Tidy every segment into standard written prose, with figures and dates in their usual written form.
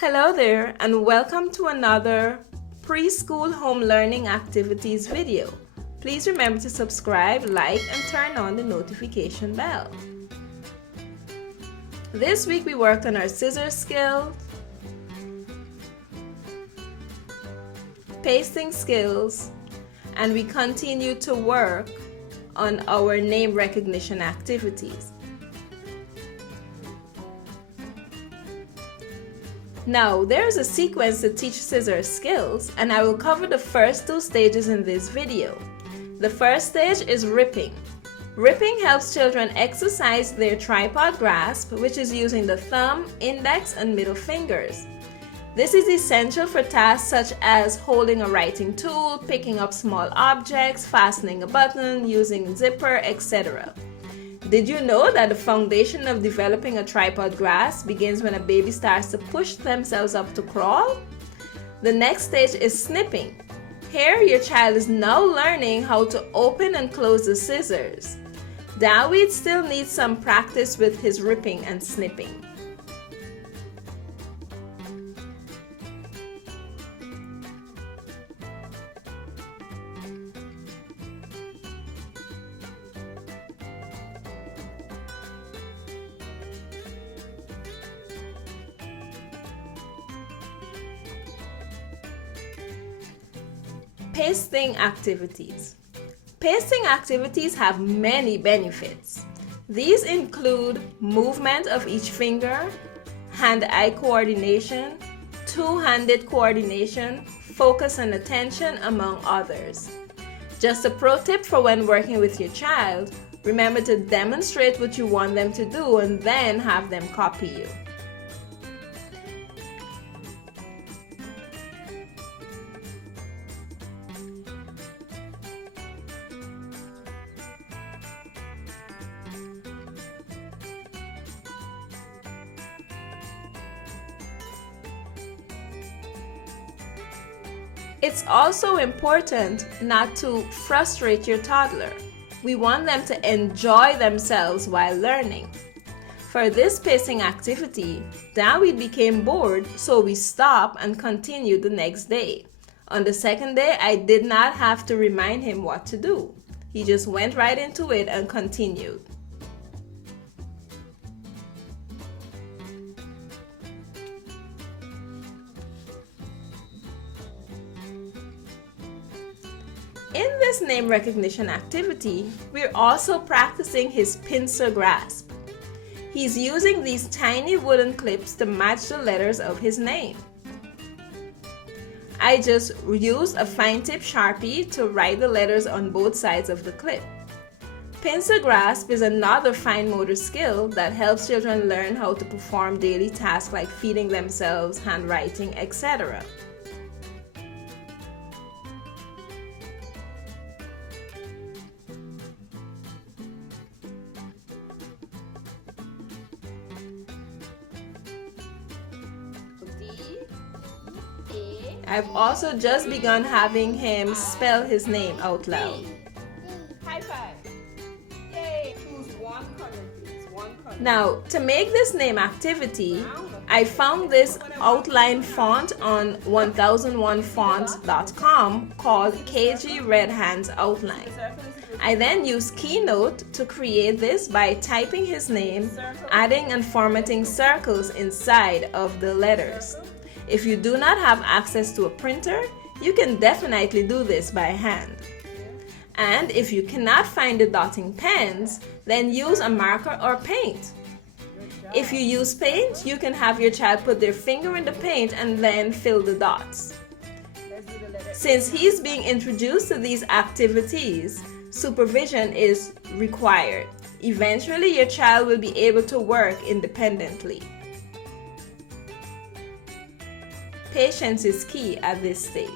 Hello there and welcome to another preschool home learning activities video. Please remember to subscribe, like, and turn on the notification bell. This week we worked on our scissors skills, pasting skills, and we continue to work on our name recognition activities. Now, there's a sequence to teach scissors skills, and I will cover the first two stages in this video. The first stage is ripping. Ripping helps children exercise their tripod grasp, which is using the thumb, index, and middle fingers. This is essential for tasks such as holding a writing tool, picking up small objects, fastening a button, using zipper, etc. Did you know that the foundation of developing a tripod grasp begins when a baby starts to push themselves up to crawl? The next stage is snipping. Here, your child is now learning how to open and close the scissors. David still needs some practice with his ripping and snipping. Pasting activities. Pasting activities have many benefits. These include movement of each finger, hand-eye coordination, two-handed coordination, focus and attention, among others. Just a pro tip for when working with your child, remember to demonstrate what you want them to do and then have them copy you. It's also important not to frustrate your toddler. We want them to enjoy themselves while learning. For this pacing activity, David became bored, so we stopped and continued the next day. On the second day, I did not have to remind him what to do. He just went right into it and continued. In this name recognition activity, we're also practicing his pincer grasp. He's using these tiny wooden clips to match the letters of his name. I just used a fine tip Sharpie to write the letters on both sides of the clip. Pincer grasp is another fine motor skill that helps children learn how to perform daily tasks like feeding themselves, handwriting, etc. I've also just begun having him spell his name out loud. High five! Yay! Choose one color, please. One color. Now, to make this name activity, I found this outline font on 1001font.com called KG Red Hands Outline. I then used Keynote to create this by typing his name, adding and formatting circles inside of the letters. If you do not have access to a printer, you can definitely do this by hand. And if you cannot find the dotting pens, then use a marker or paint. If you use paint, you can have your child put their finger in the paint and then fill the dots. Since he's being introduced to these activities, supervision is required. Eventually, your child will be able to work independently. Patience is key at this stage.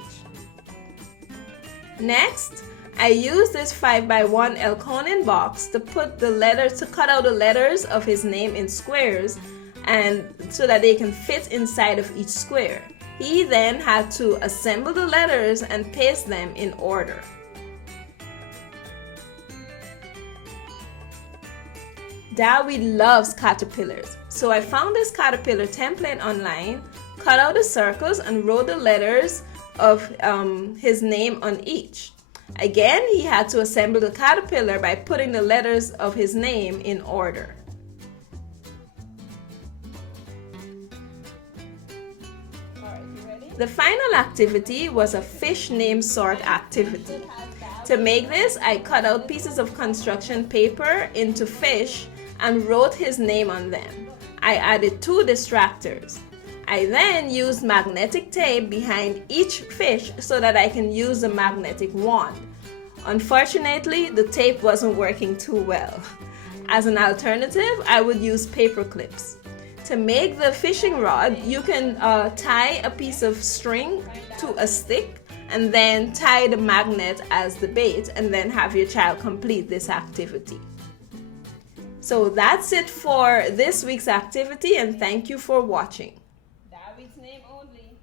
Next, I use this 5x1 Elkonin box to cut out the letters of his name in squares and so that they can fit inside of each square. He then had to assemble the letters and paste them in order. David loves caterpillars, so I found this caterpillar template online, cut out the circles and wrote the letters of his name on each. Again, he had to assemble the caterpillar by putting the letters of his name in order. The final activity was a fish name sort activity. To make this, I cut out pieces of construction paper into fish and wrote his name on them. I added 2 distractors. I then used magnetic tape behind each fish so that I can use the magnetic wand. Unfortunately, the tape wasn't working too well. As an alternative, I would use paper clips. To make the fishing rod, you can tie a piece of string to a stick and then tie the magnet as the bait and then have your child complete this activity. So that's it for this week's activity, and thank you for watching. David's name only.